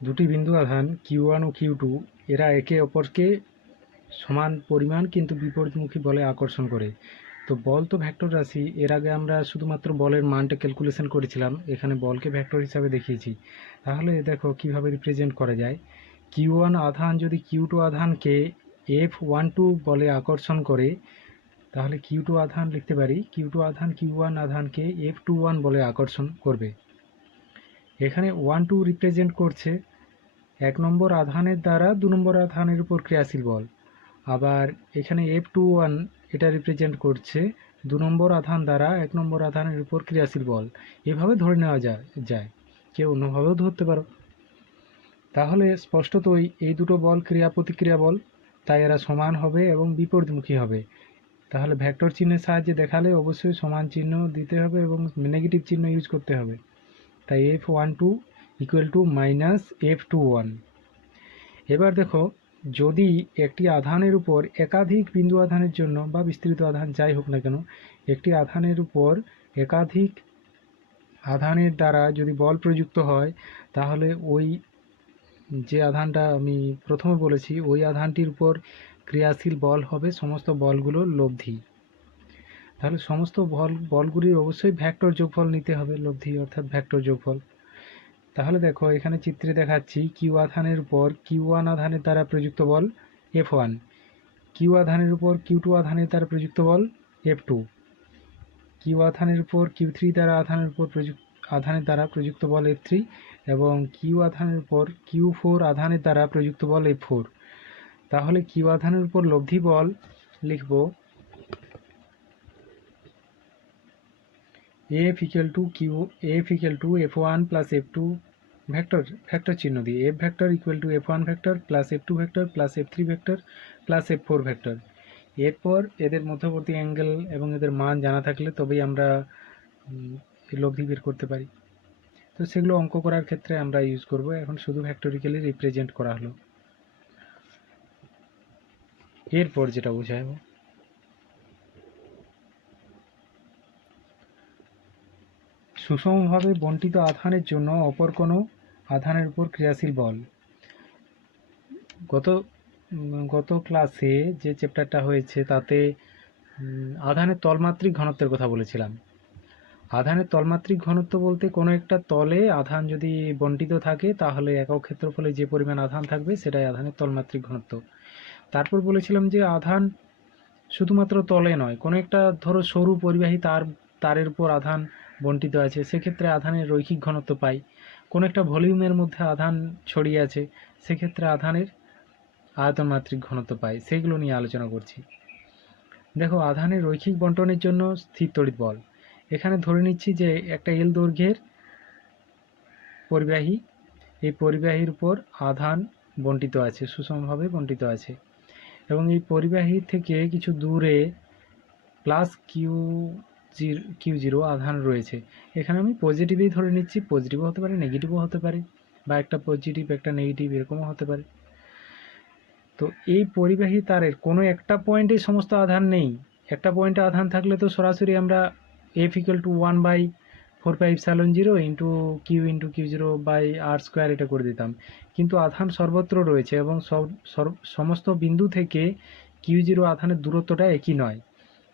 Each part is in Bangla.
দুটি বিন্দু আধান Q1 ও Q2 এরা একে অপরকে সমান পরিমাণ কিন্তু বিপরীতমুখী বলে আকর্ষণ করে। তো বল তো ভেক্টর রাশি, এর আগে আমরা শুধুমাত্র বলের মানটা ক্যালকুলেশন করেছিলাম, এখানে বলকে ভেক্টর হিসাবে দেখিয়েছি। তাহলে দেখো কিভাবে রিপ্রেজেন্ট করা যায়। Q1 আধান যদি Q2 আধানকে F12 বলে আকর্ষণ করে, তাহলে Q2 আধান লিখতে পারি Q2 আধান Q1 আধানকে F21 বলে আকর্ষণ করবে। এখানে 1 2 রিপ্রেজেন্ট করছে 1 নম্বর আধানের দ্বারা 2 নম্বর আধানের উপর ক্রিয়াশীল বল। আবার এখানে F21 এটা রিপ্রেজেন্ট করছে 2 নম্বর আধান দ্বারা 1 নম্বর আধানের উপর ক্রিয়াশীল বল। এভাবে ধরে নেওয়া যায়, কেউ অন্যভাবেও ধরতে পারো। তাহলে স্পষ্টতই এই দুটো বল ক্রিয়া প্রতিক্রিয়া বল, তাই এরা সমান হবে এবং বিপরীতমুখী হবে। তাহলে ভেক্টর চিহ্নের সাহায্যে দেখালে অবশ্যই সমান চিহ্ন দিতে হবে এবং নেগেটিভ চিহ্ন ইউজ করতে হবে। তাই F12 equal to minus F21। এবার দেখো, যদি একটি আধানের উপর একাধিক বিন্দু আধানের জন্য বা বিস্তৃত আধান যাই হোক না কেন, একটি আধানের উপর একাধিক আধানের দ্বারা যদি বল প্রযুক্ত হয়, তাহলে ওই যে আধানটা আমি প্রথমে বলেছি ওই আধানটির উপর ক্রিয়াশীল বল হবে সমস্ত বলগুলোর লব্ধি। তাহলে সমস্ত বলগুলির অবশ্যই ভেক্টর যোগফল নিতে হবে, লব্ধি অর্থাৎ ভেক্টর যোগফল। তাহলে দেখো এখানে চিত্রে দেখাচ্ছি কিউ আধানের উপর Q1 আধানের দ্বারা প্রযুক্ত বল F1, কিউ আধানের উপর Q2 আধানের দ্বারা প্রযুক্ত বল F2, কিউ আধানের উপর Q3 দ্বারা আধানের দ্বারা প্রযুক্ত বল F3 এবং কিউ আধানের উপর Q4 আধানের দ্বারা প্রযুক্ত বল F4। তাহলে কিউ আধানের উপর লব্ধি বল লিখব F equal to F1 plus F2 vector চিহ্ন দিয়ে F vector equal to F1 vector plus F2 vector plus F3 vector plus F4 vector. এরপর এদের মধ্যবর্তী অ্যাঙ্গেল এবং এদের মান জানা থাকলে তবেই আমরা লব্ধি বের করতে পারি। তো সেগুলো অঙ্ক করার ক্ষেত্রে আমরা ইউজ করব, এখন শুধু ভেক্টরিক্যালি রিপ্রেজেন্ট করা হলো। এরপর যেটা বোঝাবো, সুষমভাবে বণ্টিত আধানের জন্য অপর কোনো আধানের উপর ক্রিয়াশীল বল। গত ক্লাসে যে চ্যাপ্টারটা হয়েছে তাতে আধানের তলমাত্রিক ঘনত্বের কথা বলেছিলাম। আধানের তলমাত্রিক ঘনত্ব বলতে কোনো একটা তলে আধান যদি বণ্টিত থাকে তাহলে একক ক্ষেত্রফলে যে পরিমাণ আধান থাকবে সেটাই আধানের তলমাত্রিক ঘনত্ব। তারপর বলেছিলাম যে আধান শুধুমাত্র তলে নয়, কোনো একটা ধরো সরু পরিবাহী তারের উপর আধান বণ্টিত আছে, সেক্ষেত্রে আধানের রৈখিক ঘনত্ব পাই। কোনো একটা ভলিউমের মধ্যে আধান ছড়িয়ে আছে, সেক্ষেত্রে আধানের আয়তনমাত্রিক ঘনত্ব পাই। সেগুলো নিয়ে আলোচনা করছি। দেখো, আধানের রৈখিক বণ্টনের জন্য স্থির তড়িৎ বল। এখানে ধরে নিচ্ছি যে একটা এল দৈর্ঘ্যের পরিবাহী, এই পরিবাহীর উপর আধান বণ্টিত আছে, সুষমভাবে বণ্টিত আছে এবং এই পরিবাহী থেকে কিছু দূরে প্লাস কিউ জিরো আধান রয়েছে। এখানে আমি পজিটিভই ধরে নিচ্ছি, পজিটিভও হতে পারে, নেগেটিভও হতে পারে, বা একটা পজিটিভ একটা নেগেটিভ এরকমও হতে পারে। তো এই পরিবাহী তারের কোনো একটা পয়েন্টে সমস্ত আধান নেই। একটা পয়েন্টে আধান থাকলে তো সরাসরি আমরা F equal to 1/4πε0 into Q0/r² এটা করে দিতাম, কিন্তু আধান সর্বত্র রয়েছে এবং সমস্ত বিন্দু থেকে Q0 আধানের দূরত্বটা একই নয়।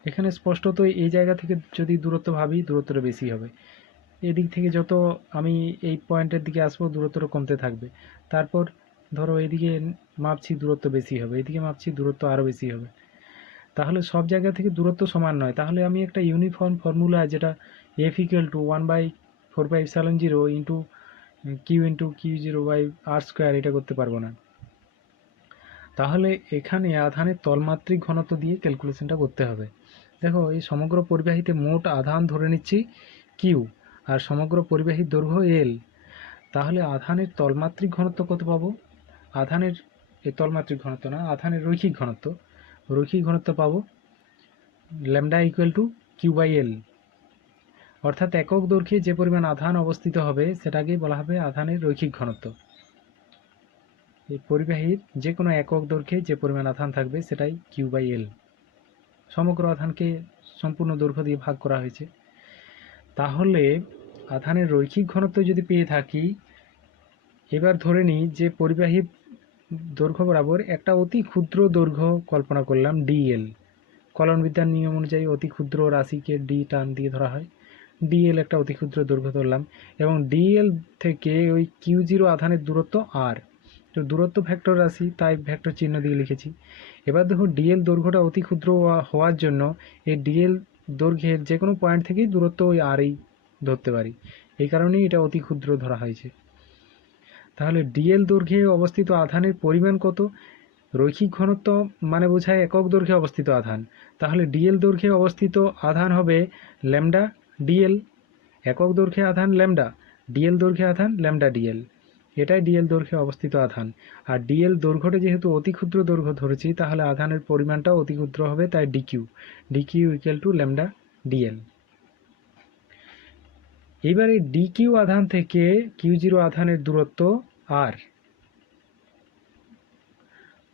এখানে স্পষ্টতই এই জায়গা থেকে যদি দূরত্ব ভাবি, দূরত্বটা বেশি হবে। এদিক থেকে যত আমি এই পয়েন্টের দিকে আসবো দূরত্বটা কমতে থাকবে। তারপর ধরো এইদিকে মাপছি দূরত্ব বেশি হবে, এদিকে মাপছি দূরত্ব আরও বেশি হবে। তাহলে সব জায়গা থেকে দূরত্ব সমান নয়। তাহলে আমি একটা ইউনিফর্ম ফর্মুলা যেটা F equal to 1/4πε0 into Q0/r² এটা করতে পারবো না। তাহলে এখানে আধানের তলমাত্রিক ঘনত্ব দিয়ে ক্যালকুলেশনটা করতে হবে। দেখো, এই সমগ্র পরিবাহীতে মোট আধান ধরে নিচ্ছি কিউ আর সমগ্র পরিবাহীর দৈর্ঘ্য এল। তাহলে আধানের তলমাত্রিক ঘনত্ব কত পাবো? আধানের তলমাত্রিক ঘনত্ব না, আধানের রৈখিক ঘনত্ব পাবো ল্যামডা ইকুয়াল টু Q/L। অর্থাৎ একক দৈর্ঘ্যে যে পরিমাণ আধান অবস্থিত হবে সেটাকেই বলা হবে আধানের রৈখিক ঘনত্ব। এই পরিবাহীর যে কোনো একক দৈর্ঘ্যে যে পরিমাণ আধান থাকবে সেটাই Q/L। সমগ্র আধানকে সম্পূর্ণ দৈর্ঘ্য দিয়ে ভাগ করা হয়েছে। তাহলে আধানের রৈখিক ঘনত্ব যদি পেয়ে থাকি এবার ধরে নিই যে পরিবাহী দৈর্ঘ্য বরাবর একটা অতি ক্ষুদ্র দৈর্ঘ্য কল্পনা করলাম ডিএল। কলনবিদ্যার নিয়ম অনুযায়ী অতি ক্ষুদ্র রাশিকে ডি টার্ম দিয়ে ধরা হয়। ডিএল একটা অতি ক্ষুদ্র দৈর্ঘ্য ধরলাম এবং ডিএল থেকে ওই কিউ জিরো আধানের দূরত্ব আর। তো দূরত্ব ভেক্টর রাশি, তাই ভেক্টর চিহ্ন দিয়ে লিখেছি। এবার দেখো ডিএল দৈর্ঘ্যটা অতি ক্ষুদ্র হওয়ার জন্য এই ডিএল দৈর্ঘ্যের যে কোনো পয়েন্ট থেকেই দূরত্ব ওই আরই ধরতে পারি, এই কারণেই এটা অতি ক্ষুদ্র ধরা হয়েছে। তাহলে ডিএল দৈর্ঘ্যে অবস্থিত আধানের পরিমাণ কত? রৈখিক ঘনত্ব মানে বোঝায় একক দৈর্ঘ্যে অবস্থিত আধান। তাহলে ডিএল দৈর্ঘ্যে অবস্থিত আধান হবে ল্যামডা ডিএল। একক দৈর্ঘ্যে আধান ল্যামডা, ডিএল দৈর্ঘ্যে আধান ল্যামডা ডিএল। এটাই ডিএল দৈর্ঘ্যে অবস্থিত আধান। আর ডিএল দৈর্ঘ্যটা যেহেতু অতি ক্ষুদ্র দৈর্ঘ্য ধরেছি, তাহলে আধানের পরিমাণটাও অতি ক্ষুদ্র হবে, তাই DQ. DQ equal two lambda DL. এবারে ডিকিউ আধান থেকে কিউ জিরো আধানের দূরত্ব আর।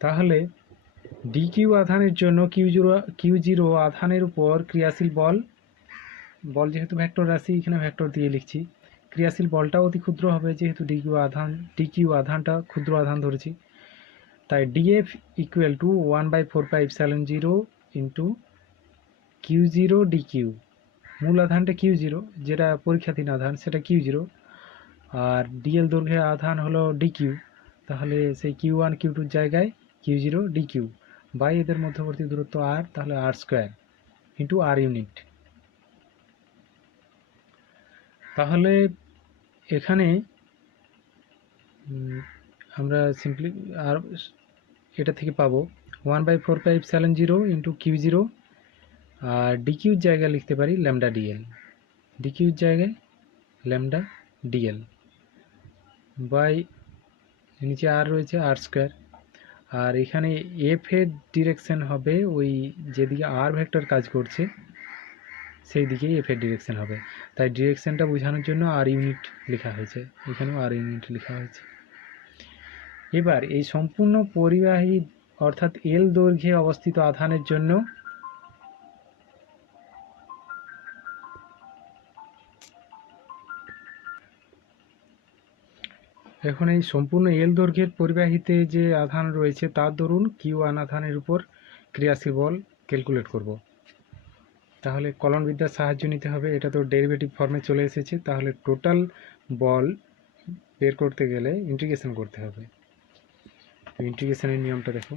তাহলে ডিকিউ আধানের জন্য কিউ জিরো আধানের উপর ক্রিয়াশীল বল, বল যেহেতু ভেক্টর রাশি এখানে ভেক্টর দিয়ে লিখছি, ক্রিয়াশীল বলটাও অতি ক্ষুদ্র হবে যেহেতু ডিকিউ আধানটা ক্ষুদ্র আধান ধরেছি। তাই DF equal to 1/4πε0 into Q zero DQ. মূল আধানটা কিউ জিরো, যেটা পরীক্ষাধীন আধান সেটা কিউ জিরো, আর ডিএল দৈর্ঘ্যের আধান হলো ডিকিউ। তাহলে সেই কিউ ওয়ান কিউ টুর জায়গায় কিউ জিরো ডিকিউ বাই এদের মধ্যবর্তী দূরত্ব আর, তাহলে আর স্কোয়ার ইন্টু আর ইউনিট। তাহলে এখানে আমরা সিম্পলি আর এটা থেকে পাবো 1/4πε0 ইন্টু কিউ জিরো, আর ডিকিউর জায়গায় লিখতে পারি ল্যামডা ডিএল। ডিকিউর জায়গায় ল্যামডা ডিএল বাই নিচে আর রয়েছে আর স্কোয়ার। আর এখানে এফ এর ডিরেকশন হবে ওই যেদিকে আর ভেক্টর কাজ করছে সেই দিকেই এফ এর ডিরেকশন হবে, তাই ডিরেকশনটা বোঝানোর জন্য আর ইউনিট লেখা হয়েছে, এখানেও আর ইউনিট লেখা হয়েছে। এবার এই সম্পূর্ণ পরিবাহী অর্থাৎ এল দৈর্ঘ্যে অবস্থিত আধানের জন্য এখন এই সম্পূর্ণ এল দৈর্ঘ্যের পরিবাহীতে যে আধান রয়েছে তার দরুন কিউ ওয়ান আধানের উপর ক্রিয়াশীল বল ক্যালকুলেট করব। তাহলে কলনবিদ্যার সাহায্য নিতে হবে, এটা তো ডেরিভেটিভ ফর্মে চলে এসেছে, তাহলে টোটাল বল বের করতে গেলে ইন্টিগ্রেশন করতে হবে। ইন্টিগ্রেশনের নিয়মটা দেখো,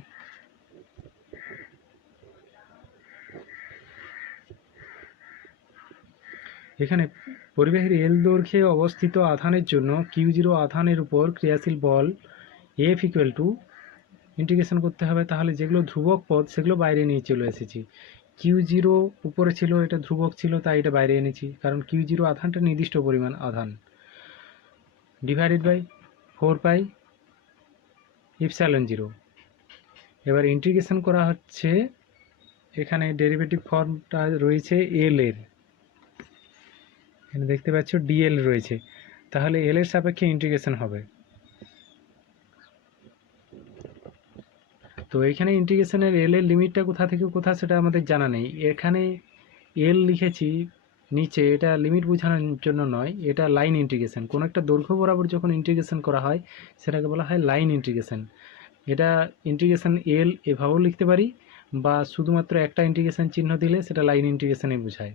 এখানে পরিবাহীর এল দৈর্ঘ্যে অবস্থিত আধানের জন্য কিউ জিরো আধানের উপর ক্রিয়াশীল বল এফ ইকুয়াল টু ইন্টিগ্রেশন করতে হবে। তাহলে যেগুলো ধ্রুবক পদ সেগুলো বাইরে নিয়ে চলে এসেছি। কিউ জিরো উপরে ছিল, এটা ধ্রুবক ছিল তাই এটা বাইরে এনেছি, কারণ কিউ জিরো আধানটা নির্দিষ্ট পরিমাণ আধান, ডিভাইডেড বাই 4πε0। এবার ইন্টিগ্রেশন করা হচ্ছে, এখানে ডেরিভেটিভ ফর্মটা রয়েছে এল এর, এখানে দেখতে পাচ্ছ ডিএল রয়েছে, তাহলে এল এর সাপেক্ষে ইন্টিগ্রেশন হবে। তো এখানে ইন্টিগ্রেশনের এল এর লিমিটটা কোথা থেকে কোথা সেটা আমাদের জানা নেই। এখানে এল লিখেছি নিচে, এটা লিমিট বোঝানোর জন্য নয়, এটা লাইন ইন্টিগ্রেশন। কোনো একটা দৈর্ঘ্য বরাবর যখন ইন্টিগ্রেশন করা হয় সেটাকে বলা হয় লাইন ইন্টিগ্রেশন। এটা ইন্টিগ্রেশন এল এভাবেও লিখতে পারি, বা শুধুমাত্র একটা ইন্টিগ্রেশন চিহ্ন দিলে সেটা লাইন ইন্টিগ্রেশনই বোঝায়।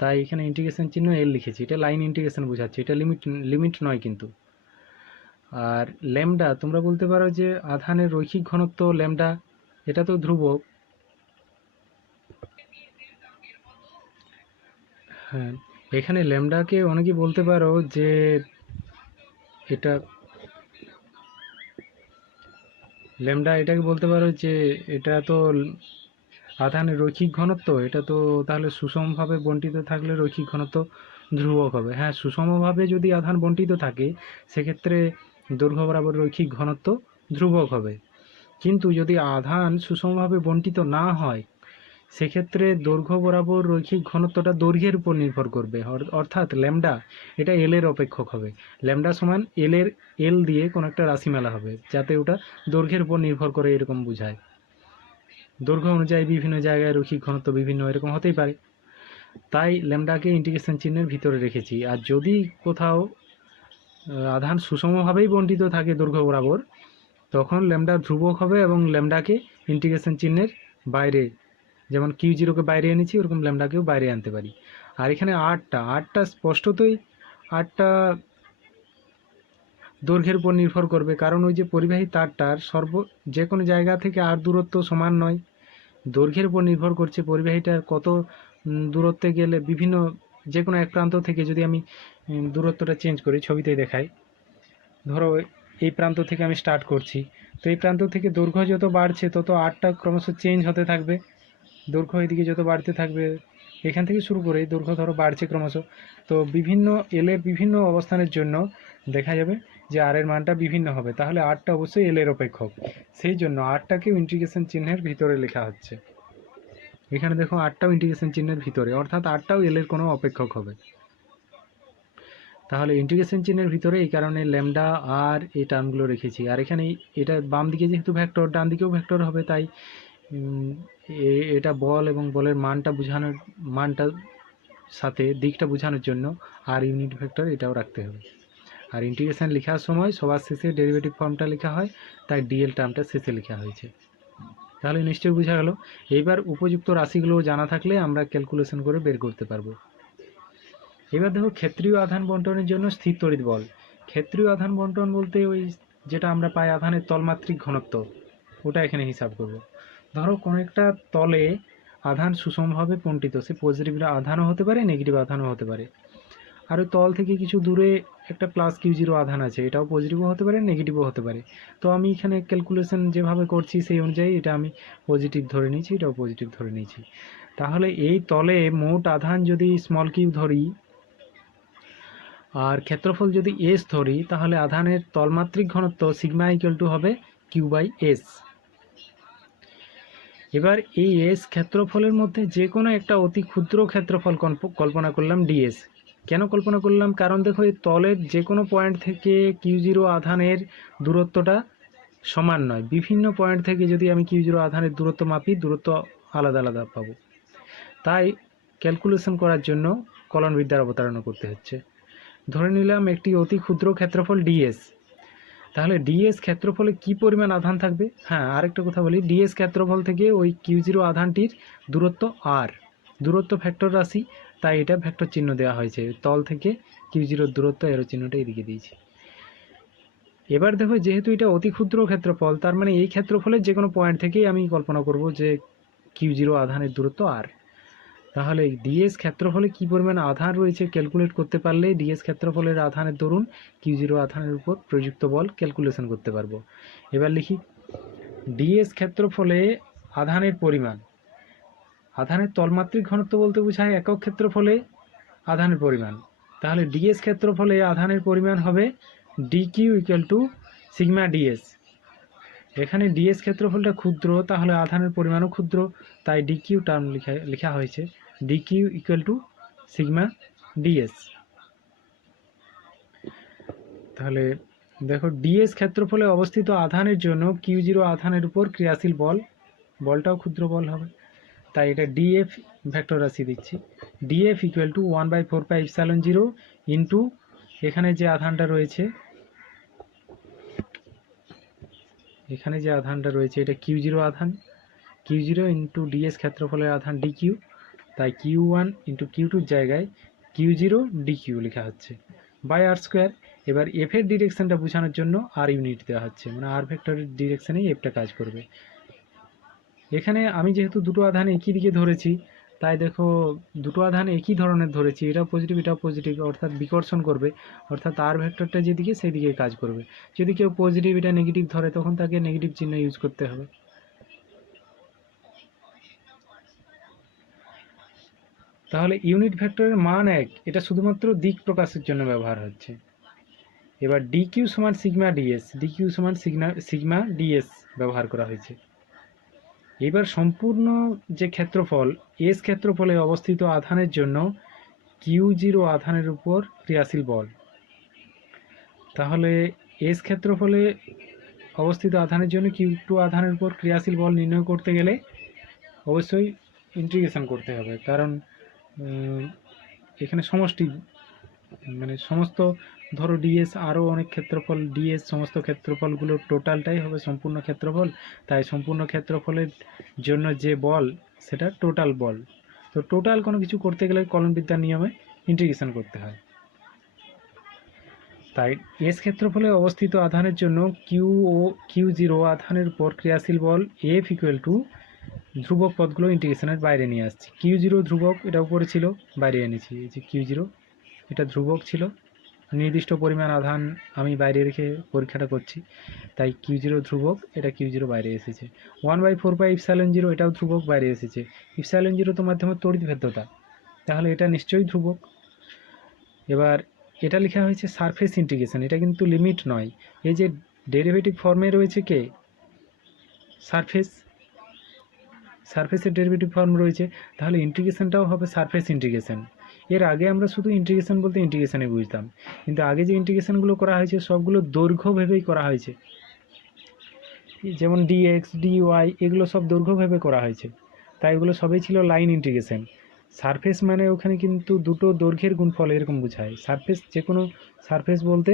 তাই এখানে ইন্টিগ্রেশন চিহ্ন এল লিখেছি, এটা লাইন ইন্টিগ্রেশন বোঝাচ্ছে, এটা লিমিট নয় কিন্তু। আর ল্যামডা তোমরা বলতে পারো যে আধানের রৈখিক ঘনত্ব ল্যামডা, এটা তো ধ্রুবক। হ্যাঁ, এখানে ল্যামডাকে অনেকে বলতে পারো যে এটা ল্যামডা, এটাকে বলতে পারো যে এটা তো আধানের রৈখিক ঘনত্ব, এটা তো তাহলে সুষমভাবে বণ্টিত থাকলে রৈখিক ঘনত্ব ধ্রুবক হবে। হ্যাঁ, সুষমভাবে যদি আধান বণ্টিত থাকে সেক্ষেত্রে দৈর্ঘ্য বরাবর রৈখিক ঘনত্ব ধ্রুবক হবে, কিন্তু যদি আধান সুষমভাবে বণ্টিত না হয় সেক্ষেত্রে দৈর্ঘ্য বরাবর রৈখিক ঘনত্বটা দৈর্ঘ্যের উপর নির্ভর করবে, অর্থাৎ ল্যামডা এটা এল এর অপেক্ষক হবে। ল্যামডা সমান এল দিয়ে কোনো একটা রাশি মেলা হবে যাতে ওটা দৈর্ঘ্যের উপর নির্ভর করে, এরকম বোঝায়। দৈর্ঘ্য অনুযায়ী বিভিন্ন জায়গায় রৈখিক ঘনত্ব বিভিন্ন এরকম হতেই পারে, তাই ল্যামডাকে ইন্টিগ্রেশন চিহ্নের ভিতরে রেখেছি। আর যদি কোথাও আধান সুষমভাবেই বণ্টিত থাকে দৈর্ঘ্য বরাবর, তখন ল্যামডা ধ্রুবক হবে এবং ল্যামডাকে ইন্টিগ্রেশন চিহ্নের বাইরে, যেমন কিউ জিরোকে বাইরে এনেছি ওরকম ল্যামডাকেও বাইরে আনতে পারি। আর এখানে আটটা স্পষ্টতই আটটা দৈর্ঘ্যের উপর নির্ভর করবে, কারণ ওই যে পরিবাহী তারটার যে কোনো জায়গা থেকে আর দূরত্ব সমান নয়, দৈর্ঘ্যের উপর নির্ভর করছে পরিবাহীটার কত দূরত্বে গেলে বিভিন্ন যে কোনো এক প্রান্ত থেকে যদি আমি দূরত্বটা চেঞ্জ করি, ছবিতে দেখাই, ধরো এই প্রান্ত থেকে আমি স্টার্ট করছি, তো এই প্রান্ত থেকে দৈর্ঘ্য যত বাড়ছে তত আটটা ক্রমশ চেঞ্জ হতে থাকবে, দৈর্ঘ্য এদিকে যত বাড়তে থাকবে, এখান থেকে শুরু করে দৈর্ঘ্য ধরো বাড়ছে ক্রমশ, তো বিভিন্ন এলের বিভিন্ন অবস্থানের জন্য দেখা যাবে যে আর এর মানটা বিভিন্ন হবে, তাহলে আটটা অবশ্যই এল এর অপেক্ষক, সেই জন্য আটটাকেও ইন্টিগ্রেশন চিহ্নের ভিতরে লেখা হচ্ছে। এখানে দেখো আটটাও ইন্টিগ্রেশন চিহ্নের ভিতরে, অর্থাৎ আটটাও এল এর কোনো অপেক্ষক হবে। তাহলে ইন্টিগ্রেশন চিহ্নের ভিতরে এই কারণে ল্যামডা আর এই টার্মগুলো রেখেছি। আর এখানে এটা বাম দিকে যেহেতু ভেক্টর, ডান দিকেও ভেক্টর হবে, তাই এটা বল এবং বলের মানটার সাথে দিকটা বোঝানোর জন্য আর ইউনিট ভেক্টর এটাও রাখতে হবে। আর ইন্টিগ্রেশন লেখার সময় সবার শেষে ডেরিভেটিভ ফর্মটা লেখা হয়, তাই ডিএল টার্মটা শেষে লেখা হয়েছে। তাহলে নিশ্চয়ই বোঝা গেল। এইবার উপযুক্ত রাশিগুলো জানা থাকলে আমরা ক্যালকুলেশন করে বের করতে পারবো। এবার দেখো ক্ষেত্রীয় আধান বন্টনের জন্য স্থির তড়িৎ বল। ক্ষেত্রীয় আধান বন্টন বলতে ওই যেটা আমরা পাই আধানের তলমাত্রিক ঘনত্ব, ওটা এখানে হিসাব করব। ধরো কোনো একটা তলে আধান সুষমভাবে বণ্টিত, সে পজিটিভ আধানও হতে পারে, নেগেটিভ আধানও হতে পারে। আর ওই তল থেকে কিছু দূরে একটা প্লাস কিউ জিরো আধান আছে, এটাও পজিটিভও হতে পারে, নেগেটিভও হতে পারে। তো আমি এখানে ক্যালকুলেশন যেভাবে করছি সেই অনুযায়ী এটা আমি পজিটিভ ধরে নিয়েছি, এটাও পজিটিভ ধরে নিয়েছি। তাহলে এই তলে মোট আধান যদি স্মল কিউ ধরি আর ক্ষেত্রফল যদি এস ধরি, তাহলে আধানের তলমাত্রিক ঘনত্ব সিগমা ইকুয়াল টু হবে কিউ বাই এস। এবার এই এস ক্ষেত্রফলের মধ্যে যে কোনো একটা অতি ক্ষুদ্র ক্ষেত্রফল কল্পনা করলাম ডিএস। কেন কল্পনা করলাম? কারণ দেখো এই তলের যে কোনো পয়েন্ট থেকে কিউ জিরো আধানের দূরত্বটা সমান নয়, বিভিন্ন পয়েন্ট থেকে যদি আমি কিউ জিরো আধানের দূরত্ব মাপি, দূরত্ব আলাদা আলাদা পাবো। তাই ক্যালকুলেশন করার জন্য কলনবিদ্যার অবতারণা করতে হচ্ছে। ধরে নিলাম একটি অতি ক্ষুদ্র ক্ষেত্রফল ডিএস, তাহলে ডিএস ক্ষেত্রফলে কি পরিমাণ আধান থাকবে? হ্যাঁ, আরেকটা কথা বলি, ডিএস ক্ষেত্রফল থেকে ওই কিউ জিরো আধানটির দূরত্ব আর, দূরত্ব ভেক্টর রাশি, তাই এটা ভেক্টর চিহ্ন দেওয়া হয়েছে, তল থেকে কিউ জিরোর দূরত্ব এরো চিহ্নটা এদিকে দিয়েছি। এবার দেখো যেহেতু এটা অতি ক্ষুদ্র ক্ষেত্রফল, তার মানে এই ক্ষেত্রফলের যে কোনো পয়েন্ট থেকেই আমি কল্পনা করব যে কিউ জিরো আধানের দূরত্ব আর। তাহলে ডিএস ক্ষেত্রফলে কি পরিমাণ আধান রয়েছে ক্যালকুলেট করতে পারলে ডিএস ক্ষেত্রফলের আধানের দরুন কিউ জিরো আধানের উপর প্রযুক্ত বল ক্যালকুলেশন করতে পারবো। এবার লিখি ডিএস ক্ষেত্রফলে আধানের পরিমাণ, আধানের তলমাত্রিক ঘনত্ব বলতে বোঝায় একক ক্ষেত্রফলে আধানের পরিমাণ। তাহলে ডিএস ক্ষেত্রফলে আধানের পরিমাণ হবে D Q equal to sigma DS. এখানে ডিএস ক্ষেত্রফলটা ক্ষুদ্র, তাহলে আধানের পরিমাণও ক্ষুদ্র, তাই ডি কিউ টার্ম লেখা হয়েছে D Q equal to sigma DS. তাহলে দেখো ডিএস ক্ষেত্রফলে অবস্থিত আধানের জন্য কিউ জিরো আধানের উপর ক্রিয়াশীল বল, বলটাও ক্ষুদ্র বল হবে, তাই এটা ডিএফ ভেক্টর রাশি দিচ্ছি, ডিএফ ইকুয়াল টু 1/4πε0 ইন্টু এখানে যে আধানটা রয়েছে, এটা কিউ জিরো আধান, কিউ জিরো ইন্টু ডিএস ক্ষেত্রফলের আধান ডি কিউ, তাই কিউ ওয়ান ইন্টু কিউ টুর জায়গায় কিউ জিরো ডি কিউ লেখা হচ্ছে বাই আর স্কোয়ার। এবার এফ এর ডিরেকশনটা বোঝানোর জন্য আর ইউনিট দেওয়া হচ্ছে, মানে আর ভেক্টরের ডিরেকশনেই এফটা কাজ করবে। এখানে আমি যেহেতু দুটো আধান একই দিকে ধরেছি, তাই দেখো দুটো আধান একই ধরনের ধরেছি, এটাও পজিটিভ এটাও পজিটিভ, অর্থাৎ বিকর্ষণ করবে, অর্থাৎ আর ভেক্টরটা যেদিকে সেই দিকে কাজ করবে। যদি কেউ পজিটিভ এটা নেগেটিভ ধরে তখন তাকে নেগেটিভ চিহ্ন ইউজ করতে হবে। তাহলে ইউনিট ভেক্টরের মান এক, এটা শুধুমাত্র দিক প্রকাশের জন্য ব্যবহার হচ্ছে। এবার ডি কিউ সমান সিগমা ডিএস, ডি কিউ সমান সিগমা ডিএস ব্যবহার করা হয়েছে। এবার সম্পূর্ণ যে ক্ষেত্রফল এস ক্ষেত্রফলে অবস্থিত আধানের জন্য কিউ জিরো আধানের উপর ক্রিয়াশীল বল, তাহলে এস ক্ষেত্রফলে অবস্থিত আধানের জন্য কিউ টু আধানের উপর ক্রিয়াশীল বল নির্ণয় করতে গেলে অবশ্যই ইন্টিগ্রেশন করতে হবে, কারণ এখানে সমষ্টি মানে সমস্ত ধরো ডিএস আরও অনেক ক্ষেত্রফল, ডিএস সমস্ত ক্ষেত্রফলগুলোর টোটালটাই হবে সম্পূর্ণ ক্ষেত্রফল। তাই সম্পূর্ণ ক্ষেত্রফলের জন্য যে বল সেটা টোটাল বল। তো টোটাল কোনো কিছু করতে গেলে কলনবিদ্যার নিয়মে ইন্টিগ্রেশন করতে হয়। তাই এস ক্ষেত্রফলে অবস্থিত আধানের জন্য কিউ জিরো আধানের উপর ক্রিয়াশীল বল এফ ইকুয়াল টু ধ্রুবক পদগুলো ইন্টিগ্রেশনের বাইরে নিয়ে আসছি। কিউ জিরো ধ্রুবক, এটা উপরে ছিল, বাইরে এনেছি। এই যে কিউ জিরো, এটা ধ্রুবক ছিল, নির্দিষ্ট পরিমাণ আধান আমি বাইরে রেখে পরীক্ষাটা করছি, তাই কিউ জিরো ধ্রুবক, এটা কিউ জিরো বাইরে এসেছে। 1/4πε0, এটাও ধ্রুবক, বাইরে এসেছে। ইপসাইলন জিরো তো মাধ্যমে তড়িৎ ভেদ্যতা, তাহলে এটা নিশ্চয়ই ধ্রুবক। এবার এটা লেখা হয়েছে সারফেস ইন্টিগ্রেশন, এটা কিন্তু লিমিট নয়। এই যে ডেরিভেটিভ ফর্মে রয়েছে কে, সারফেসের ডেরিভেটিভ ফর্ম রয়েছে, তাহলে ইন্টিগ্রেশনটাও হবে সারফেস ইন্টিগ্রেশন। এর আগে আমরা শুধু ইন্টিগ্রেশন বলতে ইন্টিগ্রেশনে বুঝতাম, কিন্তু আগে যে ইন্টিগ্রেশনগুলো করা হয়েছে সবগুলো দৈর্ঘ্য ভেবেই করা হয়েছে। যেমন ডিএক্স ডিওয়াই এগুলো সব দৈর্ঘ্য ভেবে করা হয়েছে, তাই এগুলো সবই ছিল লাইন ইন্টিগ্রেশন। সারফেস মানে ওখানে কিন্তু দুটো দৈর্ঘ্যের গুণফল এরকম বোঝায়। সারফেস, যে কোনো সারফেস বলতে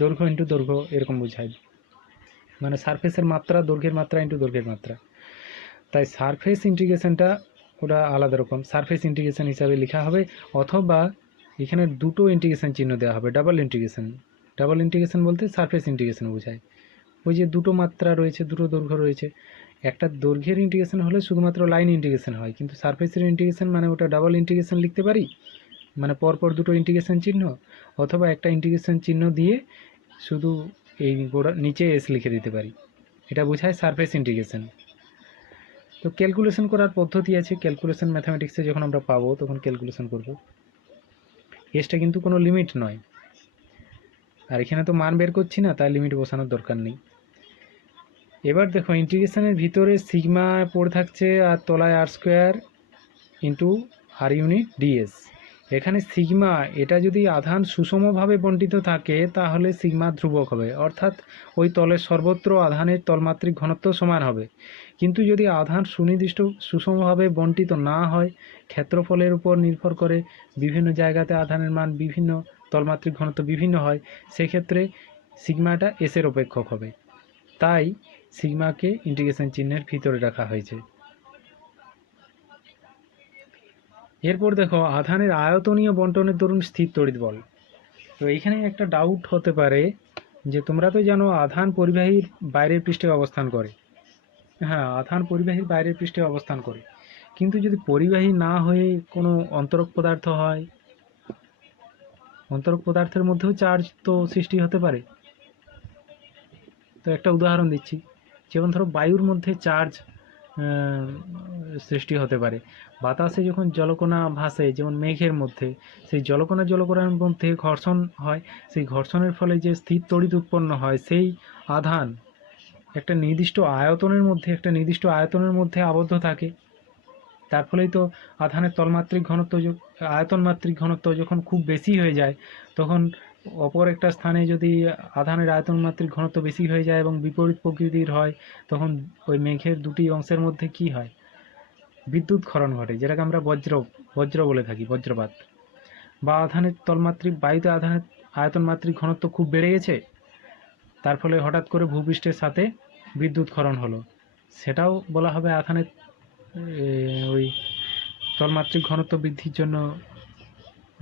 দৈর্ঘ্য ইন্টু দৈর্ঘ্য এরকম বোঝায়, মানে সারফেসের মাত্রা দৈর্ঘ্যের মাত্রা ইন্টু দৈর্ঘ্যের মাত্রা। তাই সারফেস ইন্টিগ্রেশনটা ওটা আলাদা রকম, সারফেস ইন্টিগ্রেশন হিসাবে লেখা হবে, অথবা এখানে দুটো ইন্টিগ্রেশন চিহ্ন দেওয়া হবে, ডাবল ইন্টিগ্রেশন। ডাবল ইন্টিগ্রেশন বলতে সারফেস ইন্টিগ্রেশন বোঝায়। ওই যে দুটো মাত্রা রয়েছে, দুটো দৈর্ঘ্য রয়েছে, একটা দৈর্ঘ্যের ইন্টিগ্রেশন হলে শুধুমাত্র লাইন ইন্টিগ্রেশন হয়, কিন্তু সারফেসের ইন্টিগ্রেশন মানে ওটা ডাবল ইন্টিগ্রেশন লিখতে পারি, মানে পরপর দুটো ইন্টিগ্রেশন চিহ্ন, অথবা একটা ইন্টিগ্রেশন চিহ্ন দিয়ে শুধু এই গোড়া নিচে এস লিখে দিতে পারি, এটা বোঝায় সারফেস ইন্টিগ্রেশন। তো ক্যালকুলেশন করার পদ্ধতি আছে, ক্যালকুলেশন ম্যাথামেটিক্সে যখন আমরা পাবো তখন ক্যালকুলেশন করব। এসটা কিন্তু কোনো লিমিট নয়, আর এখানে তো মান বের করছি না, তাই লিমিট বসানোর দরকার নেই। এবার দেখো ইন্টিগ্রেশনের ভিতরে সিগমা পড়ে থাকছে আর তলায় আর square into R unit DS. এখানে সিগমা, এটা যদি আধান সুষমভাবে বণ্টিত থাকে তাহলে সিগমা ধ্রুবক হবে, অর্থাৎ ওই তলের সর্বত্র আধানের তলমাত্রিক ঘনত্ব সমান হবে। কিন্তু যদি আধান সুনির্দিষ্ট সুষমভাবে বণ্টিত না হয়, ক্ষেত্রফলের উপর নির্ভর করে বিভিন্ন জায়গাতে আধানের মান বিভিন্ন, তলমাত্রিক ঘনত্ব বিভিন্ন হয়, সেক্ষেত্রে সিগমাটা এসের অপেক্ষক হবে। তাই সিগমাকে ইন্টিগ্রেশন চিহ্নের ভিতরে রাখা হয়েছে। এরপর দেখো আধানের আয়তনীয় বণ্টনের দরুন স্থির তড়িৎ বল। তো এইখানে একটা ডাউট হতে পারে যে তোমরা তো জানো আধান পরিবাহীর বাইরের পৃষ্ঠে অবস্থান করে। হ্যাঁ, আধান পরিবাহীর বাইরের পৃষ্ঠে অবস্থান করে, কিন্তু যদি পরিবাহী না হয়ে কোনো অন্তরক পদার্থ হয়, অন্তরক পদার্থের মধ্যেও চার্জ তো সৃষ্টি হতে পারে। তো একটা উদাহরণ দিচ্ছি, যেমন ধরো বায়ুর মধ্যে চার্জ সৃষ্টি হতে পারে। বাতাসে যখন জলকণা ভাসে, যেমন মেঘের মধ্যে, সেই জলকণার মধ্যে ঘর্ষণ হয়, সেই ঘর্ষণের ফলে যে স্থির তড়িৎ উৎপন্ন হয়, সেই আধান একটা নির্দিষ্ট আয়তনের মধ্যে আবদ্ধ থাকে। তার ফলেই তো আধানের আয়তনমাত্রিক ঘনত্ব যখন খুব বেশি হয়ে যায়, তখন অপর একটা স্থানে যদি আধানের আয়তনমাত্রিক ঘনত্ব বেশি হয়ে যায় এবং বিপরীত প্রকৃতির হয়, তখন ওই মেঘের দুটি অংশের মধ্যে কি হয়, বিদ্যুৎ ক্ষরণ ঘটে, যেটাকে আমরা বজ্র বলে থাকি, বজ্রপাত। বা বায়ুতে আধানের আয়তনমাত্রিক ঘনত্ব খুব বেড়ে গেছে, তার ফলে হঠাৎ করে ভূপৃষ্ঠের সাথে বিদ্যুৎ ক্ষরণ হলো, সেটাও বলা হবে আধানের ওই তলমাত্রিক ঘনত্ব বৃদ্ধির জন্য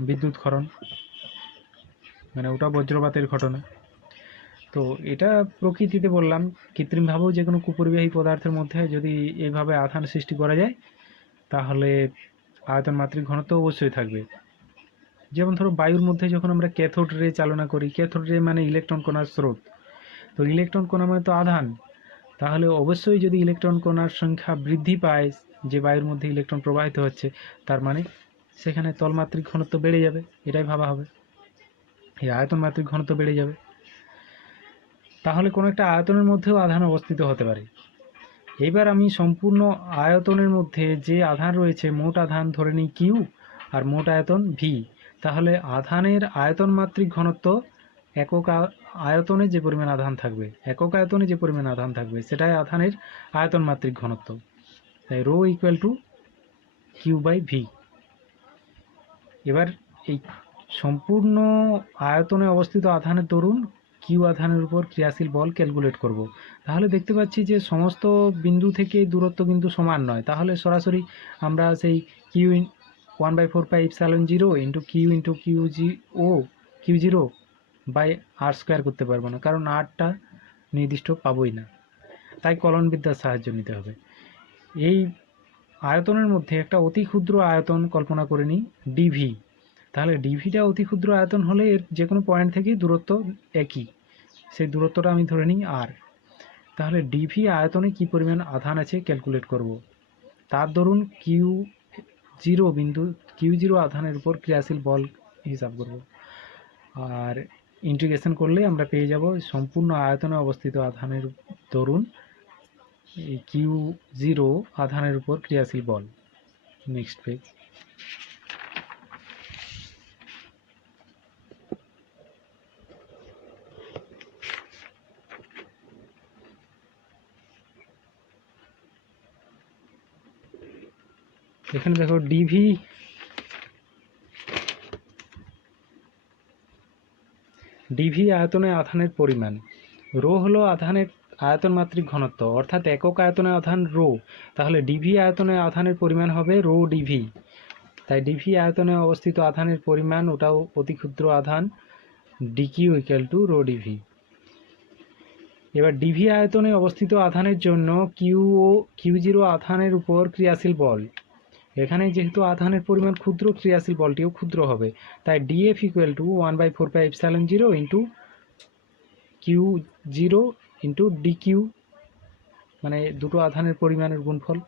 বিদ্যুৎ ক্ষরণ, মানে ওটা বজ্রপাতের ঘটনা। তো এটা প্রকৃতিতে বললাম, কৃত্রিমভাবেও যে কোনো কুপরিবাহী পদার্থের মধ্যে যদি এইভাবে আধান সৃষ্টি করা যায়, তাহলে আয়তনমাত্রিক ঘনত্ব অবশ্যই থাকবে। যেমন ধরো বায়ুর মধ্যে যখন আমরা ক্যাথোড রে চালনা করি, ক্যাথোড রে মানে ইলেকট্রন কণার স্রোত, তো ইলেকট্রন কণা মানে তো আধান, তাহলে অবশ্যই যদি ইলেকট্রন কণার সংখ্যা বৃদ্ধি পায়, যে বায়ুর মধ্যে ইলেকট্রন প্রবাহিত হচ্ছে, তার মানে সেখানে তলমাত্রিক ঘনত্ব বেড়ে যাবে, এটাই ভাবা হবে, এই আয়তনমাত্রিক ঘনত্ব বেড়ে যাবে। তাহলে কোনো একটা আয়তনের মধ্যেও আধান অবস্থিত হতে পারে। এবার আমি সম্পূর্ণ আয়তনের মধ্যে যে আধান রয়েছে, মোট আধান ধরে নিই কিউ আর মোট আয়তন ভি, তাহলে আধানের আয়তনমাত্রিক ঘনত্ব একক আয়তনে যে পরিমাণ আধান থাকবে সেটাই আধানের আয়তনমাত্রিক ঘনত্ব, তাই rho equal to Q by V. এবার এই সম্পূর্ণ আয়তনে অবস্থিত আধানের দরুন কিউ আধানের উপর ক্রিয়াশীল বল ক্যালকুলেট করব। তাহলে দেখতে পাচ্ছি যে সমস্ত বিন্দু থেকে দূরত্ব কিন্তু সমান নয়, তাহলে সরাসরি আমরা সেই Q 1/4πε0 into Q zero by R square করতে পারবো না, কারণ আরটা নির্দিষ্ট পাবোই না, তাই কলনবিদ্যার সাহায্য নিতে হবে। এই আয়তনের মধ্যে একটা অতি ক্ষুদ্র আয়তন কল্পনা করে নিই, ডিভি। তাহলে ডিভিটা অতি ক্ষুদ্র আয়তন হলে এর যে কোনো পয়েন্ট থেকেই দূরত্ব একই, সেই দূরত্বটা আমি ধরে নিই আর। তাহলে ডিভি আয়তনে কি পরিমাণ আধান আছে ক্যালকুলেট করব। তার দরুন কিউ জিরো আধানের উপর ক্রিয়াশীল বল হিসাব করব, আর ইন্টিগ্রেশন করলে আমরা পেয়ে যাব সম্পূর্ণ আয়তনে অবস্থিত আধানের দরুন এই কিউ জিরো আধানের উপর ক্রিয়াশীল বল। Next page. এখানে দেখো ডিভি আয়তনে আধানের পরিমাণ, রো হলো আধানের আয়তন মাত্রিক ঘনত্ব, অর্থাৎ একক আয়তনে আধান রো, তাহলে ডিভি আয়তনে আধানের পরিমাণ হবে রো ডিভি। তাই ডিভি আয়তনে অবস্থিত আধানের পরিমাণ, ওটাও অতি ক্ষুদ্র আধান, DQ equal to rho DV. এবার ডিভি আয়তনে অবস্থিত আধানের জন্য কিউ জিরো আধানের উপর ক্রিয়াশীল বল, এখানে যেহেতু আধানের পরিমাণ ক্ষুদ্র, ক্রিয়াশীল বলটিও ক্ষুদ্র হবে, তাই DF equal to 1/4πε0 into Q zero into DQ, মানে দুটো আধানের পরিমাণের গুণফল,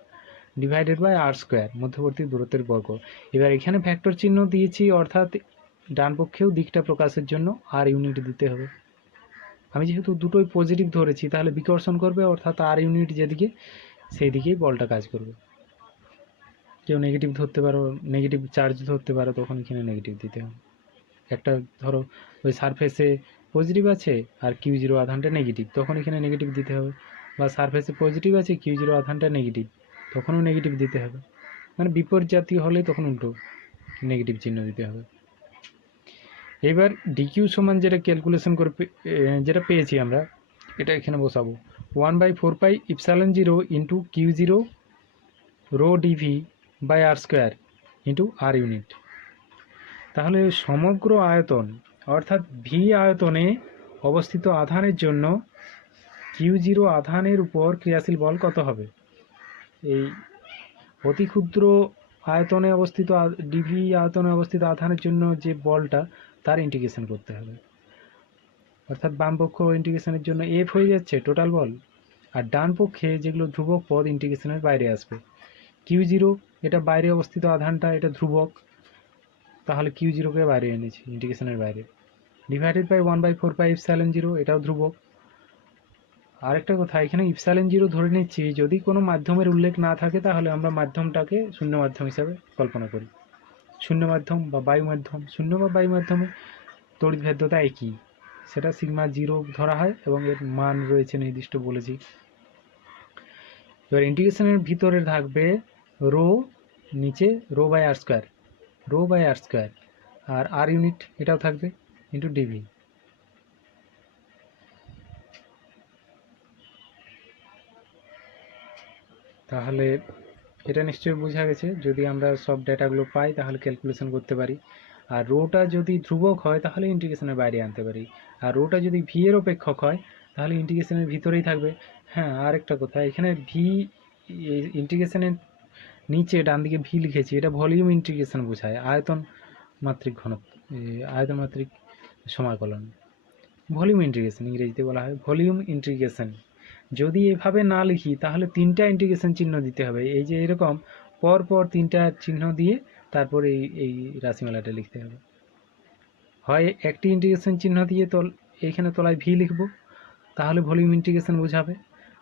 ডিভাইডেড বাই আর স্কোয়ার, মধ্যবর্তী দূরত্বের বর্গ। এবার এখানে ভেক্টর চিহ্ন দিয়েছি, অর্থাৎ ডান পক্ষেও দিকটা প্রকাশের জন্য আর ইউনিট দিতে হবে। আমি যেহেতু দুটোই পজিটিভ ধরেছি, তাহলে বিকর্ষণ করবে, অর্থাৎ আর ইউনিট যেদিকে সেই দিকেই বলটা কাজ করবে। কেউ নেগেটিভ ধরতে পারো, নেগেটিভ চার্জ ধরতে পারো, তখন এখানে নেগেটিভ দিতে হবে। একটা ধরো ওই সারফেসে পজিটিভ আছে আর কিউ জিরো আধানটা নেগেটিভ, তখন এখানে নেগেটিভ দিতে হবে। বা সারফেসে পজিটিভ আছে, কিউ জিরো আধানটা নেগেটিভ, তখনও নেগেটিভ দিতে হবে। মানে বিপরীতজাতীয় হলে তখন উল্টো নেগেটিভ চিহ্ন দিতে হবে। এবার ডিকিউ সমান যেটা ক্যালকুলেশন করে যেটা পেয়েছি আমরা, এটা এখানে বসাবো 1/4πε0 into Q zero rho DV by R square into R unit. তাহলে সমগ্র আয়তন অর্থাৎ ভি আয়তনে অবস্থিত আধানের জন্য কিউ জিরো আধানের উপর ক্রিয়াশীল বল কত হবে? এই অতি ক্ষুদ্র আয়তনে অবস্থিত ডিভি আয়তনে অবস্থিত আধানের জন্য যে বলটা, তার ইন্টিগ্রেশন করতে হবে। অর্থাৎ বাম পক্ষ ইন্টিগ্রেশনের জন্য এফ হয়ে যাচ্ছে টোটাল বল, আর ডান পক্ষে যেগুলো ধ্রুবক পদ ইন্টিগ্রেশনের বাইরে আসবে। কিউ জিরো এটা বাইরে অবস্থিত আধানটা, এটা ধ্রুবক, তাহলে কিউ জিরোকে বাইরে এনেছি ইন্টিগ্রেশনের বাইরে, ডিভাইডেড বাই 1/4πε0, এটাও ধ্রুবক। আরেকটা কথা, এখানে ইপসাইলন জিরো ধরে নিচ্ছি, যদি কোনো মাধ্যমের উল্লেখ না থাকে তাহলে আমরা মাধ্যমটাকে শূন্য মাধ্যম হিসাবে কল্পনা করি। শূন্য মাধ্যম বা বায়ু মাধ্যম, শূন্য বা বায়ু মাধ্যমে তড়িৎ ভেদ্যতা একই, সেটা সিগমা জিরো ধরা হয় এবং এর মান রয়েছে নির্দিষ্ট বলেছি। এবার ইন্টিগ্রেশনের ভিতরে থাকবে রো, নিচে রো বাই আর স্কোয়ার, আর আর ইউনিট এটাও থাকবে ইন্টু ডিভি। তাহলে এটা নিশ্চয়ই বোঝা গেছে, যদি আমরা সব ডেটাগুলো পাই তাহলে ক্যালকুলেশন করতে পারি। আর রোটা যদি ধ্রুবক হয় তাহলে ইন্টিগ্রেশনের বাইরে আনতে পারি, আর রোটা যদি ভি এর অপেক্ষক হয় তাহলে ইন্টিগ্রেশনের ভিতরেই থাকবে। হ্যাঁ, আর একটা কথা, এখানে ভি ইন্টিগ্রেশনের নিচে ডান দিকে ভি লিখেছি, এটা ভলিউম ইন্টিগ্রেশন বোঝায়, আয়তন মাত্রিক ঘনত্ব, আয়তন মাত্রিক সমাকলন, ভলিউম ইন্টিগ্রেশন ইংরেজিতে বলা হয় ভলিউম ইন্টিগ্রেশন। যদি এভাবে না লিখি তাহলে তিনটা ইন্টিগ্রেশন চিহ্ন দিতে হবে, এই যে এরকম পর পর তিনটা চিহ্ন দিয়ে তারপর এই রাশিমালাটা লিখতে হবে। হয় একটি ইন্টিগ্রেশন চিহ্ন দিয়ে এইখানে তলায় ভি লিখব, তাহলে ভলিউম ইন্টিগ্রেশন বোঝাবে,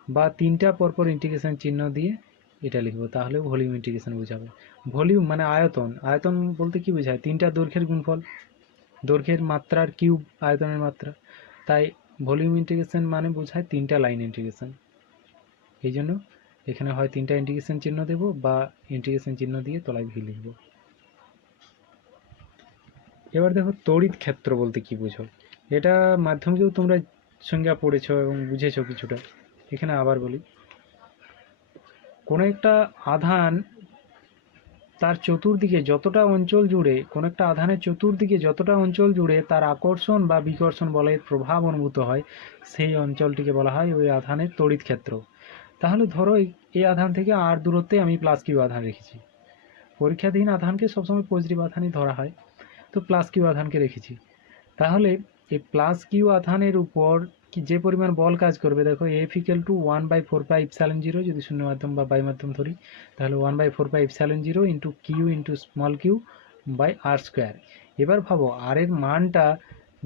বা তিনটা পরপর ইন্টিগ্রেশন চিহ্ন দিয়ে এটা লিখব, তাহলে ভলিউম ইন্টিগ্রেশন বোঝাবে। ভলিউম মানে আয়তন, আয়তন বলতে কি বোঝায়? তিনটা দৈর্ঘ্যের গুণফল, দৈর্ঘ্যের মাত্রার কিউব আয়তনের মাত্রা, তাই ভলিউম ইন্টিগ্রেশন মানে বোঝায় তিনটা লাইন ইন্টিগ্রেশন। এই জন্য এখানে হয় তিনটা ইন্টিগ্রেশন চিহ্ন দেব বা ইন্টিগ্রেশন চিহ্ন দিয়ে তলায় ভি লিখব। এবার দেখো তড়িৎ ক্ষেত্র বলতে কি বুঝো। এটা মাধ্যমিকেও তোমরা সংজ্ঞা পড়েছো এবং বুঝেছো কিছুটা। এখানে আবার বলি, কোনো একটা আধান তার চতুর্দিকে যতটা অঞ্চল জুড়ে, কোনো একটা আধানের চতুর্দিকে যতটা অঞ্চল জুড়ে তার আকর্ষণ বা বিকর্ষণ বলের প্রভাব অনুভূত হয়, সেই অঞ্চলটিকে বলা হয় ওই আধানের তড়িৎ ক্ষেত্র। তাহলে ধরো এই আধান থেকে আর দূরত্বে আমি প্লাস কিউ আধান রেখেছি। পরীক্ষাধীন আধানকে সবসময় পজিটিভ আধানই ধরা হয়, তো প্লাস কিউ আধানকে রেখেছি। তাহলে এই প্লাস কিউ আধানের উপর যে পরিমাণ বল কাজ করবে, দেখো এফ ইকুয়াল টু 1/4πε0, যদি শূন্য মাধ্যম বা বাই মাধ্যম ধরি, তাহলে 1/4πε0 into Q into small Q by R square. এবার ভাবো আর এর মানটা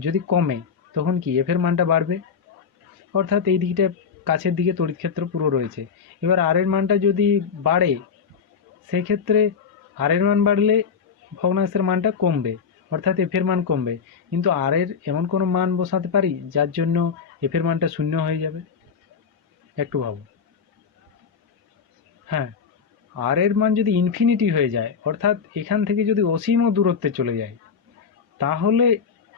যদি কমে তখন কি এফ এর মানটা বাড়বে, অর্থাৎ এই দিকটা কাছের দিকে তড়িৎ ক্ষেত্র পুরো রয়েছে। এবার আর এর মানটা যদি বাড়ে, সেই ক্ষেত্রে আর এর মান বাড়লে ভগ্নাংশের মানটা কমবে, অর্থাৎ এফ এর মান কমবে। কিন্তু আর এর এমন কোনো মান বসাতে পারি যার জন্য এফ এর মানটা শূন্য হয়ে যাবে? একটু ভাবো। হ্যাঁ, আর এর মান যদি ইনফিনিটি হয়ে যায়, অর্থাৎ এখান থেকে যদি অসীম দূরত্বে চলে যায়, তাহলে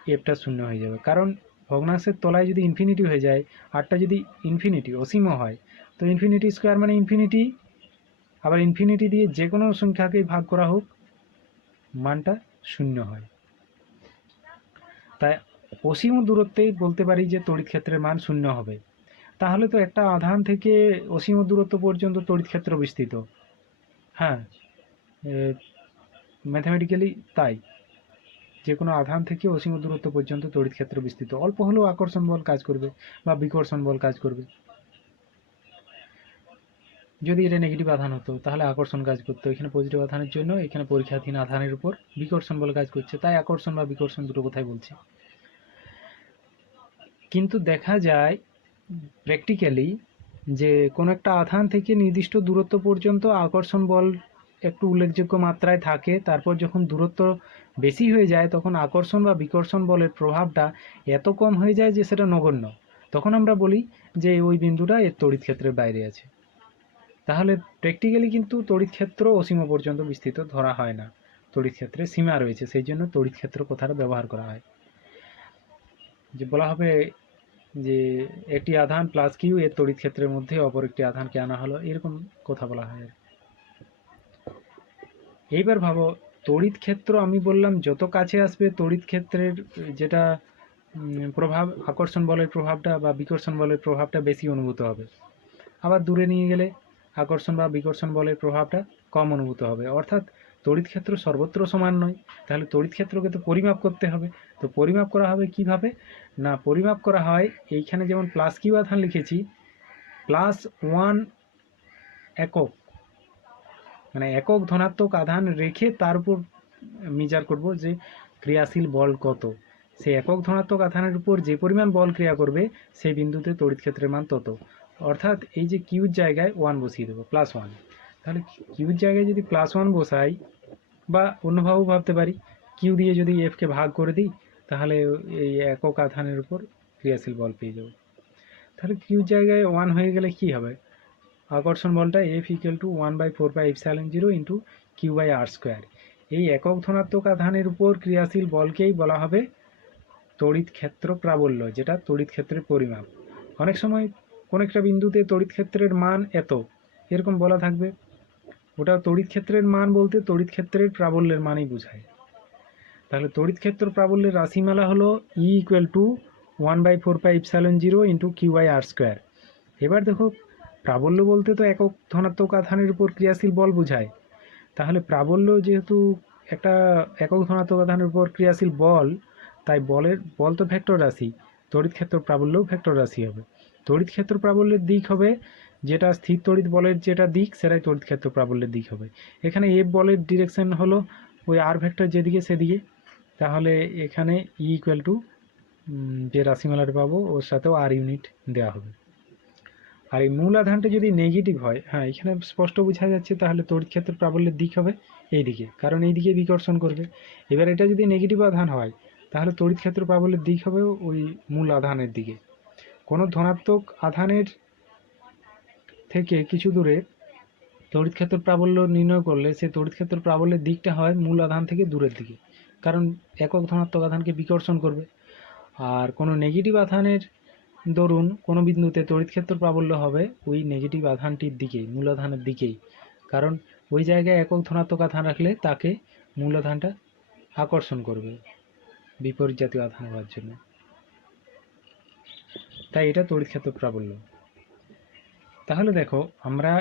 এফটা শূন্য হয়ে যাবে। কারণ ভগ্নাংশের তলায় যদি ইনফিনিটি হয়ে যায়, আরটা যদি ইনফিনিটি অসীমও হয়, তো ইনফিনিটি স্কোয়ার মানে ইনফিনিটি, আবার ইনফিনিটি দিয়ে যে কোনো সংখ্যাকেই ভাগ করা হোক মানটা শূন্য হয়। তাই অসীম দূরত্বেই বলতে পারি যে তড়িৎ ক্ষেত্রের মান শূন্য হবে। তাহলে তো একটা আধান থেকে অসীম দূরত্ব পর্যন্ত তড়িৎ ক্ষেত্র বিস্তৃত। হ্যাঁ, ম্যাথামেটিক্যালি তাই, যে কোনো আধান থেকে অসীম দূরত্ব পর্যন্ত তড়িৎ ক্ষেত্র বিস্তৃত। অল্প হলেও আকর্ষণ বল কাজ করবে বা বিকর্ষণ বল কাজ করবে। যদি এটা নেগেটিভ আধান হতো তাহলে আকর্ষণ কাজ করতো, এখানে পজিটিভ আধানের জন্য এখানে পরীক্ষাধীন আধানের উপর বিকর্ষণ বল কাজ করছে, তাই আকর্ষণ বা বিকর্ষণ দুটো কথাই বলছি। কিন্তু দেখা যায় প্র্যাকটিক্যালি যে কোনো একটা আধান থেকে নির্দিষ্ট দূরত্ব পর্যন্ত আকর্ষণ বল একটু উল্লেখযোগ্য মাত্রায় থাকে, তারপর যখন দূরত্ব বেশি হয়ে যায় তখন আকর্ষণ বা বিকর্ষণ বলের প্রভাবটা এত কম হয়ে যায় যে সেটা নগণ্য। তখন আমরা বলি যে ওই বিন্দুটা এর তড়িৎ ক্ষেত্রের বাইরে আছে। তাহলে প্র্যাকটিক্যালি কিন্তু তড়িৎ ক্ষেত্র অসীম পর্যন্ত বিস্তৃত ধরা হয় না, তড়িৎ ক্ষেত্রের সীমা রয়েছে, সেই জন্য তড়িৎ ক্ষেত্র কথাটা ব্যবহার করা হয়। যে বলা হবে যে একটি আধান প্লাস কিউ এর তড়িৎ ক্ষেত্রের মধ্যে অপর একটি আধানকে আনা হলো, এরকম কথা বলা হয়। এইবার ভাবো তড়িৎ ক্ষেত্র আমি বললাম যত কাছে আসবে তড়িৎ ক্ষেত্রের যেটা প্রভাব, আকর্ষণ বলের প্রভাবটা বা বিকর্ষণ বলের প্রভাবটা বেশি অনুভূত হবে। আবার দূরে নিয়ে গেলে আকর্ষণ বা বিকর্ষণ বলের প্রভাবটা কম অনুভূত হবে। অর্থাৎ তড়িৎ ক্ষেত্র সর্বত্র সমান নয়। তাহলে তড়িৎ ক্ষেত্রকে তো পরিমাপ করতে হবে। তো পরিমাপ করা হবে কিভাবে? না, পরিমাপ করা হয় এইখানে যেমন প্লাস কিউ আধান লিখেছি, +1 একক, মানে একক ধনাত্মক আধান রেখে তার উপর মেজার করব যে ক্রিয়াশীল বল কত। সেই একক ধনাত্মক আধানের উপর যে পরিমাণ বল ক্রিয়া করবে সেই বিন্দুতে তড়িৎ ক্ষেত্রের মান তত। অর্থাৎ এই যে কিউর জায়গায় 1 বসিয়ে দেবো, +1। তাহলে কিউর জায়গায় যদি +1 বসাই, বা অন্যভাবেও ভাবতে পারি, কিউ দিয়ে যদি এফকে ভাগ করে দিই তাহলে এই একক আধানের উপর ক্রিয়াশীল বল পেয়ে যাব। তাহলে কিউর জায়গায় 1 হয়ে গেলে কি হবে? আকর্ষণ বলটা F equal to 1/4πε0 into Q by R square. এই একক ধনাত্মক আধানের উপর ক্রিয়াশীল বলকেই বলা হবে তড়িৎ ক্ষেত্র প্রাবল্য, যেটা তড়িৎ ক্ষেত্রের পরিমাপ। অনেক সময় কোন একটা বিন্দুতে তড়িৎ ক্ষেত্রের মান এত এরকম বলা থাকবে, ওটা তড়িৎ ক্ষেত্রের মান বলতে তড়িৎ ক্ষেত্রের প্রাবল্যের মানই বোঝায়। তাহলে তড়িৎ ক্ষেত্র প্রাবল্যের রাশিমালা হলো E equal to 1/4πε0 into Q by R square. এবার দেখো প্রাবল্য বলতে তো একক ধনাত্মক আধানের উপর ক্রিয়াশীল বল বোঝায়। তাহলে প্রাবল্য যেহেতু একটা একক ধনাত্মক আধানের উপর ক্রিয়াশীল বল, তাই বল তো ভেক্টর রাশি, তড়িৎ ক্ষেত্র প্রাবল্যও ভেক্টর রাশি হবে। তড়িৎ ক্ষেত্র প্রাবল্যের দিক হবে যেটা স্থির তড়িৎ বলের যেটা দিক, সেটাই তড়িৎ ক্ষেত্র প্রাবল্যের দিক হবে। এখানে এফ বলের ডিরেকশন হলো ওই আর ভেক্টর যেদিকে সেদিকে। তাহলে এখানে ই ইকুয়াল টু যে রাশিমালাটা পাবো ওর সাথেও আর ইউনিট দেওয়া হবে। আর এই মূল আধানটা যদি নেগেটিভ হয়, হ্যাঁ এখানে স্পষ্ট বোঝা যাচ্ছে, তাহলে তড়িৎ ক্ষেত্র প্রাবল্যের দিক হবে এই দিকে, কারণ এই দিকে বিকর্ষণ করবে। এবার এটা যদি নেগেটিভ আধান হয় তাহলে তড়িৎ ক্ষেত্র প্রাবল্যের দিক হবে ওই মূল আধানের দিকে। কোনো ধনাত্মক আধানের থেকে কিছু দূরে তড়িৎ ক্ষেত্র প্রাবল্য নির্ণয় করলে সেই তড়িৎ ক্ষেত্র প্রাবল্যের দিকটা হয় মূল আধান থেকে দূরের দিকে। কারণ একক ধনাত্মক আধানকে বিকর্ষণ করবে। আর কোনো নেগেটিভ আধানের দরুন কোনো বিন্দুতে তড়িৎ ক্ষেত্র প্রাবল্য হবে ওই নেগেটিভ আধানটির দিকেই, মূল আধানের দিকেই, কারণ ওই জায়গায় একক ধনাত্মক আধান রাখলে তাকে মূল আধানটা আকর্ষণ করবে বিপরীত জাতীয় আধান হওয়ার জন্য। তাই এটা তড়িৎ ক্ষেত্র প্রাবল্য। তাহলে দেখো আমরা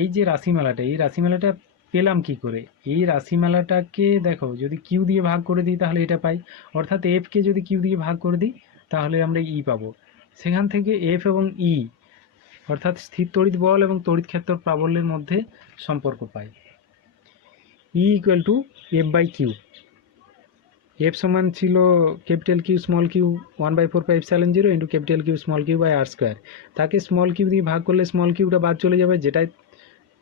এই যে রাশিমালাটা, এই রাশিমালাটা পেলাম কি করে? এই রাশিমালাটাকে দেখো যদি কিউ দিয়ে ভাগ করে দিই তাহলে এটা পাই, অর্থাৎ এফকে যদি কিউ দিয়ে ভাগ করে দিই তাহলে আমরা ই পাবো। সেখান থেকে এফ এবং ই অর্থাৎ স্থির তড়িৎ বল এবং তড়িৎ ক্ষেত্র প্রাবল্যের মধ্যে সম্পর্ক পাই। E equal to F by Q. এফ সমান ছিল capital Q small Q 1/4πε0 into capital Q small Q by R square. তাকে স্মল কিউ দিয়ে ভাগ করলে স্মল কিউটা বাদ চলে যাবে, যেটাই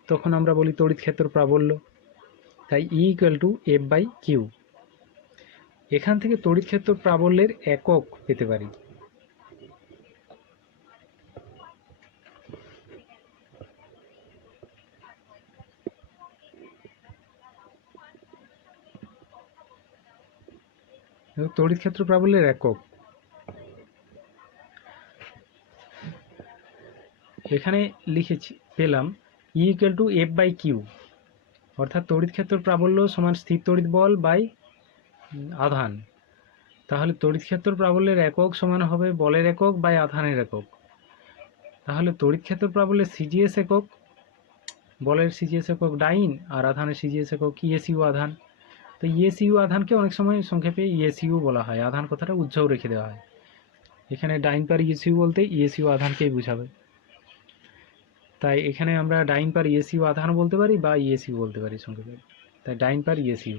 তখন আমরা বলি তড়িৎ ক্ষেত্র প্রাবল্য। তাই E equal to F by Q. এখান থেকে তড়িৎ ক্ষেত্র প্রাবল্যের একক পেতে পারি। তড়িৎ ক্ষেত্র প্রাবল্যের একক এখানে লিখেছি, পেলাম E equal to F by Q, অর্থাৎ তড়িৎ ক্ষেত্র প্রাবল্য সমান স্থির তড়িৎ বল বাই আধান। তাহলে তড়িৎ ক্ষেত্র প্রাবল্যের একক সমান হবে বলের একক বাই আধানের একক। তাহলে তড়িৎ ক্ষেত্র প্রাবল্যের সিজিএস একক, বলের সিজিএস একক ডাইন আর আধানের সিজিএস একক ইএসইউ আধান। তো ইএসইউ আধানকে অনেক সময় সংক্ষেপে ইএসইউ বলা হয়, আধান কথাটা উজ্জ্বল রেখে দেওয়া হয়। এখানে ডাইন পার ইএসইউ বলতে ইএসইউ আধানকেই বোঝাবে। তাই এখানে আমরা ডাইন পার ইএসইউ আধান বলতে পারি বা ইএসইউ বলতে পারি সংক্ষেপে। তাই ডাইন পার ইএসইউ,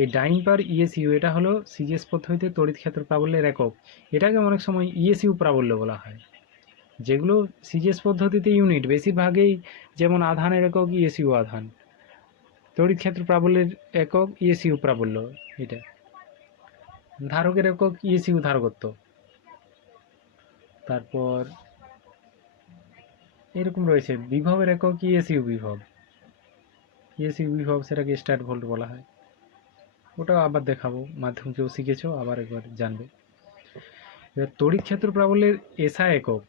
এই ডাইন পার ইএসইউ এটা হলো সিজিএস পদ্ধতিতে তড়িৎ ক্ষেত্র প্রাবল্যের একক। এটাকে অনেক সময় ইএসইউ প্রাবল্য বলা হয়। যেগুলো সিজিএস পদ্ধতিতে ইউনিট, বেশিরভাগই যেমন আধানের একক ইএসইউ আধান, তড়িৎ ক্ষেত্র প্রাবল্যের একক ইএসইউ প্রাবল্য, এটা ধারকের একক ইএসইউ ধারকত্ব। তারপর এরকম রয়েছে বিভবের একক ইএসইউ বিভব, ইএসইউ বিভব সেটাকে স্টার ভোল্ট বলা হয়। ওটাও আবার দেখাবো, মাধ্যম কেউ শিখেছো আবার একবার জানবে। এবার তড়িৎ ক্ষেত্র প্রাবল্যের এসআই একক,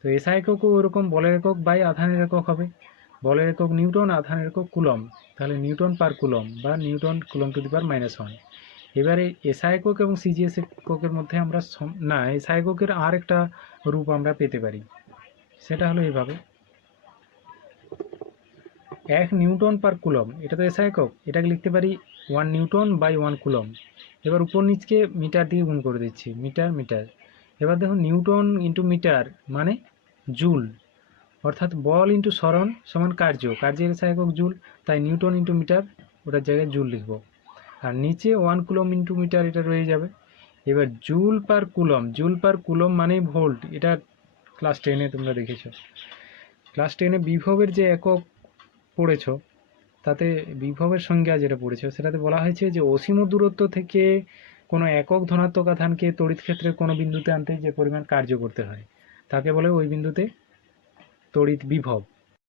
তো এসআই এককও ওরকম বলের একক বাই আধানের একক হবে। বলের একক নিউটন, আধানের একক কুলম, তাহলে নিউটন পার কুলম বা নিউটন কুলম টু দি পাওয়ার -1। এবারে এসআই একক এবং সিজিএস এককের মধ্যে আমরা না, এসআই এককের আর একটা রূপ আমরা পেতে পারি, সেটা হলো এইভাবে 1 নিউটন পার কুলম, এটা তো এসআই একক, এটাকে লিখতে পারি 1 নিউটন বাই 1 কুলম। এবার উপর নিচকে মিটার দিয়ে গুণ করে দিচ্ছি, মিটার মিটার। এবার দেখো নিউটন ইন্টু মিটার মানে জুল, অর্থাৎ বল ইন্টু সরণ সমান কার্য, কার্যের এসআই একক জুল, তাই নিউটন ইন্টু মিটার ওটার জায়গায় জুল লিখব। আর নিচে 1 কুলম ইন্টু মিটার এটা রয়ে যাবে। এবার joule per coulomb, joule per coulomb মানে ভোল্ট, এটা ক্লাস 10-এ তোমরা দেখেছো। ক্লাস 10-এ বিভবের যে একক পড়েছো তাতে বিভবের সংজ্ঞা যেটা পড়েছো সেটাতে বলা হয়েছে যে অসীম দূরত্ব থেকে কোনো একক ধনাত্মক আধানকে তড়িৎ ক্ষেত্রের কোনো বিন্দুতে আনতে যে পরিমাণ কার্য করতে হয় তাকে বলে ওই বিন্দুতে তড়িৎ বিভব।